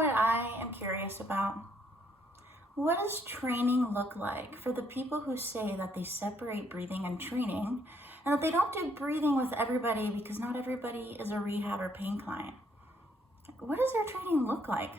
what I am curious about? What does training look like for the people who say that they separate breathing and training and that they don't do breathing with everybody because not everybody is a rehab or pain client? What does their training look like?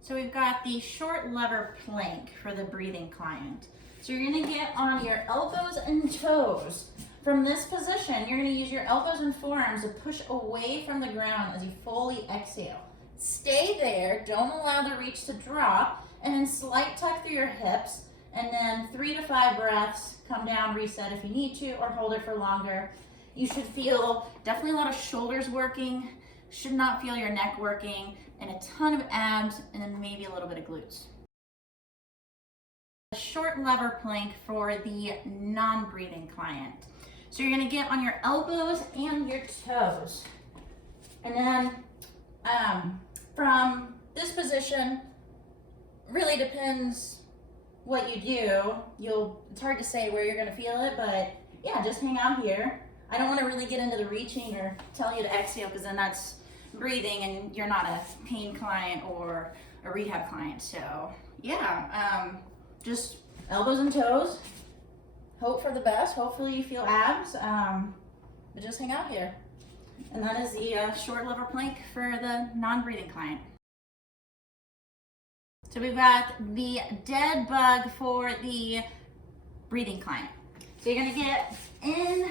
So we've got the short lever plank for the breathing client. So you're gonna get on your elbows and toes. From this position, you're gonna use your elbows and forearms to push away from the ground as you fully exhale. Stay there, don't allow the reach to drop, and then slight tuck through your hips, and then 3 to 5 breaths, come down, reset if you need to, or hold it for longer. You should feel definitely a lot of shoulders working, should not feel your neck working, and a ton of abs, and then maybe a little bit of glutes. A short lever plank for the non-breathing client. So you're gonna get on your elbows and your toes. And then from this position, really depends what you do. It's hard to say where you're gonna feel it, but yeah, just hang out here. I don't wanna really get into the reaching or tell you to exhale because then that's breathing and you're not a pain client or a rehab client. So yeah, just elbows and toes. Hope for the best. Hopefully you feel abs, but just hang out here. And that is the short lever plank for the non-breathing client. So we've got the Deadbug for the breathing client. So you're gonna get in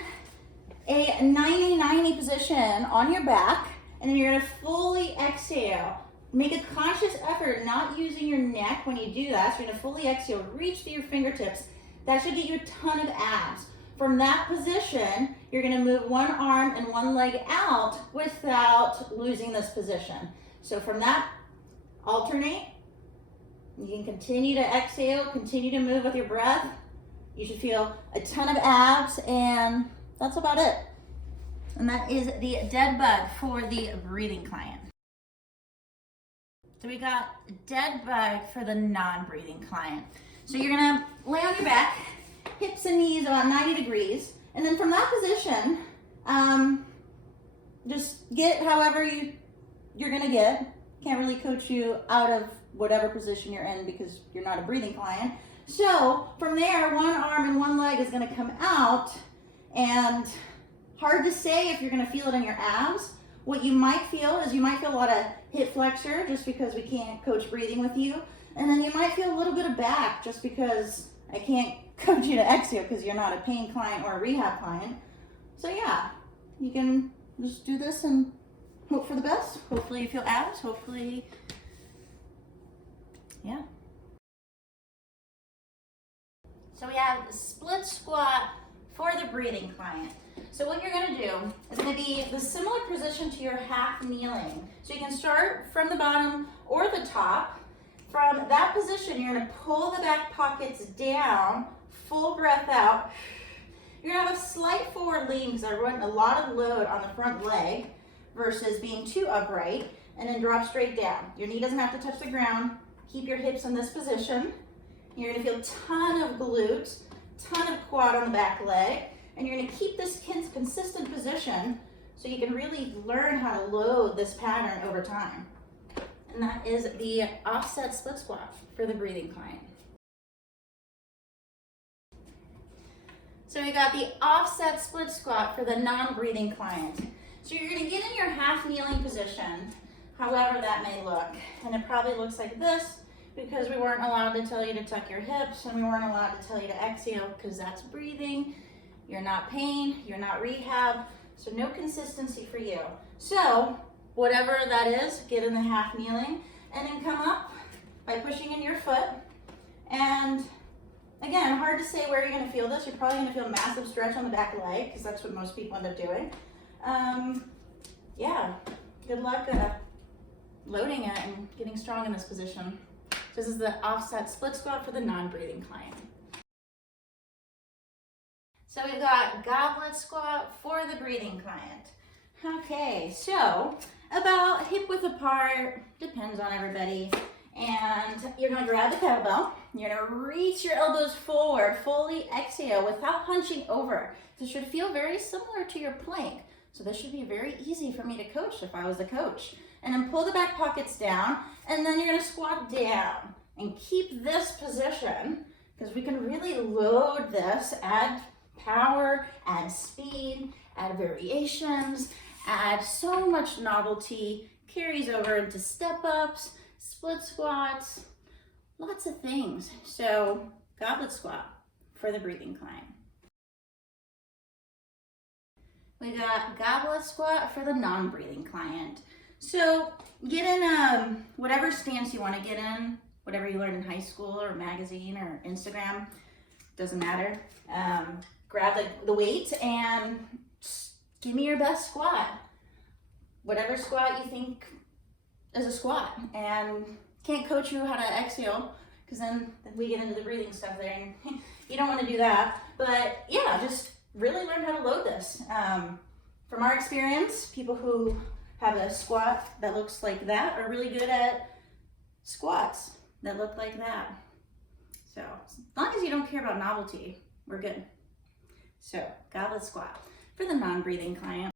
a 90-90 position on your back, and then you're gonna fully exhale. Make a conscious effort not using your neck when you do that. So you're gonna fully exhale, reach through your fingertips. That should get you a ton of abs. From that position, you're gonna move one arm and one leg out without losing this position. So from that, alternate. You can continue to exhale, continue to move with your breath. You should feel a ton of abs, and that's about it. And that is the Deadbug for the breathing client. So we got Deadbug for the non-breathing client. So you're gonna lay on your back, hips and knees about 90 degrees. And then from that position, just get however you're gonna get. Can't really coach you out of whatever position you're in because you're not a breathing client. So from there, one arm and one leg is gonna come out, and hard to say if you're gonna feel it in your abs. What you might feel is you might feel a lot of hip flexor just because we can't coach breathing with you. And then you might feel a little bit of back just because I can't coach you to exhale because you're not a pain client or a rehab client. So yeah, you can just do this and hope for the best. Hopefully you feel abs, hopefully, yeah. So we have the split squat for the breathing client. So what you're gonna do is gonna be the similar position to your half kneeling. So you can start from the bottom or the top. From that position, you're gonna pull the back pockets down, full breath out. You're gonna have a slight forward lean because I run a lot of load on the front leg versus being too upright, and then drop straight down. Your knee doesn't have to touch the ground. Keep your hips in this position. You're gonna feel a ton of glutes, ton of quad on the back leg, and you're gonna keep this consistent position so you can really learn how to load this pattern over time. And that is the offset split squat for the breathing client. So we got the offset split squat for the non-breathing client. So you're gonna get in your half kneeling position, however that may look. And it probably looks like this because we weren't allowed to tell you to tuck your hips, and we weren't allowed to tell you to exhale because that's breathing. You're not pain, you're not rehab, so no consistency for you. So whatever that is, get in the half kneeling, and then come up by pushing in your foot. And again, hard to say where you're gonna feel this. You're probably gonna feel a massive stretch on the back leg because that's what most people end up doing. Yeah, good luck loading it and getting strong in this position. This is the offset split squat for the non-breathing client. So we've got goblet squat for the breathing client. Okay, so about hip width apart, depends on everybody. And you're gonna grab the kettlebell, you're gonna reach your elbows forward, fully exhale without hunching over. This should feel very similar to your plank. So this should be very easy for me to coach if I was the coach. And then pull the back pockets down, and then you're gonna squat down and keep this position, because we can really load this, add power, add speed, add variations, add so much novelty, carries over into step ups, split squats, lots of things. So goblet squat for the breathing client. We got goblet squat for the non-breathing client. So get in whatever stance you want to get in, whatever you learned in high school or magazine or Instagram, doesn't matter. Grab the weight and give me your best squat. Whatever squat you think is a squat. And can't coach you how to exhale, because then we get into the breathing stuff there and you don't want to do that. But yeah, just really learn how to load this. From our experience, people who have a squat that looks like that are really good at squats that look like that. So as long as you don't care about novelty, we're good. So goblet squat for the non-breathing client.